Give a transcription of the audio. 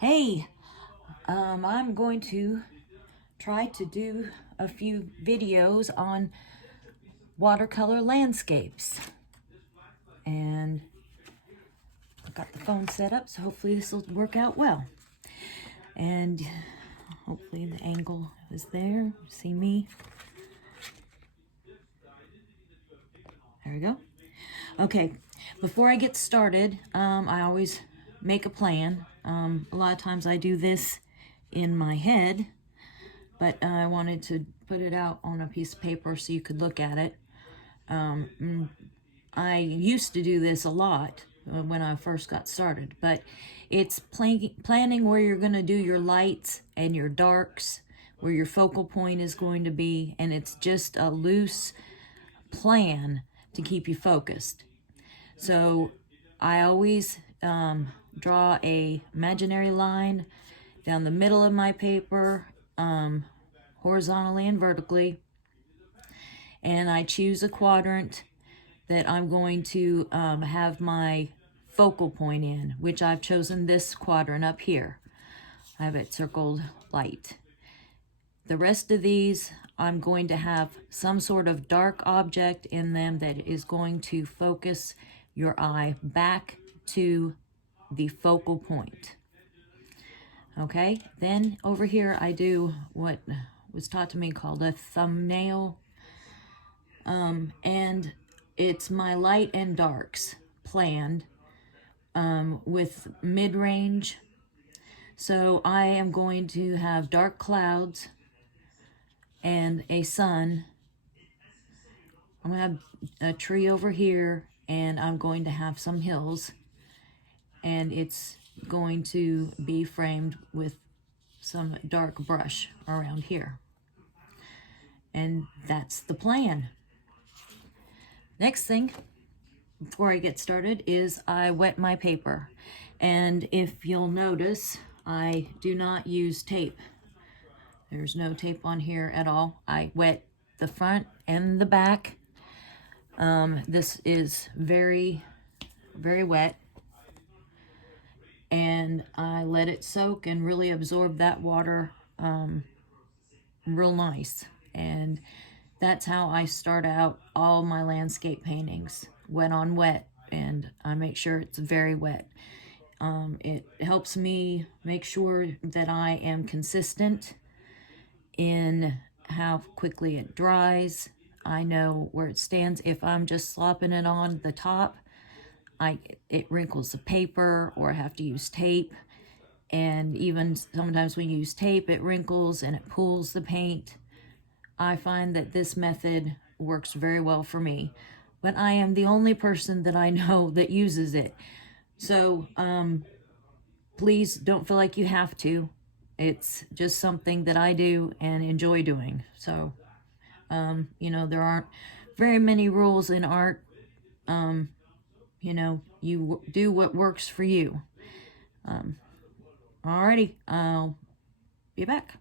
Hey, I'm going to try to do a few videos on watercolor landscapes. And I've got the phone set up, so hopefully this will work out well. And hopefully the angle is there. See me? There we go. Okay, before I get started, I always make a plan. A lot of times I do this in my head, but I wanted to put it out on a piece of paper so you could look at it. I used to do this a lot when I first got started, but it's planning where you're going to do your lights and your darks, where your focal point is going to be, and it's just a loose plan to keep you focused. So I always draw a imaginary line down the middle of my paper, horizontally and vertically, and I choose a quadrant that I'm going to have my focal point in, which I've chosen this quadrant up here. I have it circled light. The rest of these, I'm going to have some sort of dark object in them that is going to focus your eye back to the focal point. Okay, then over here I do what was taught to me called a thumbnail. And it's my light and darks planned with mid-range. So I am going to have dark clouds and a sun. I'm going to have a tree over here, and I'm going to have some hills, and it's going to be framed with some dark brush around here. And that's the plan. Next thing, before I get started, is I wet my paper. And if you'll notice, I do not use tape. There's no tape on here at all. I wet the front and the back. This is very, very wet. And I let it soak and really absorb that water real nice. And that's how I start out all my landscape paintings, wet on wet, and I make sure it's very wet. It helps me make sure that I am consistent in how quickly it dries. I know where it stands. If I'm just slopping it on the top, it wrinkles the paper, or I have to use tape. And even sometimes when you use tape, it wrinkles and it pulls the paint. I find that this method works very well for me, but I am the only person that I know that uses it. So please don't feel like you have to. It's just something that I do and enjoy doing. So, you know, there aren't very many rules in art. You know, you do what works for you. Alrighty, I'll be back.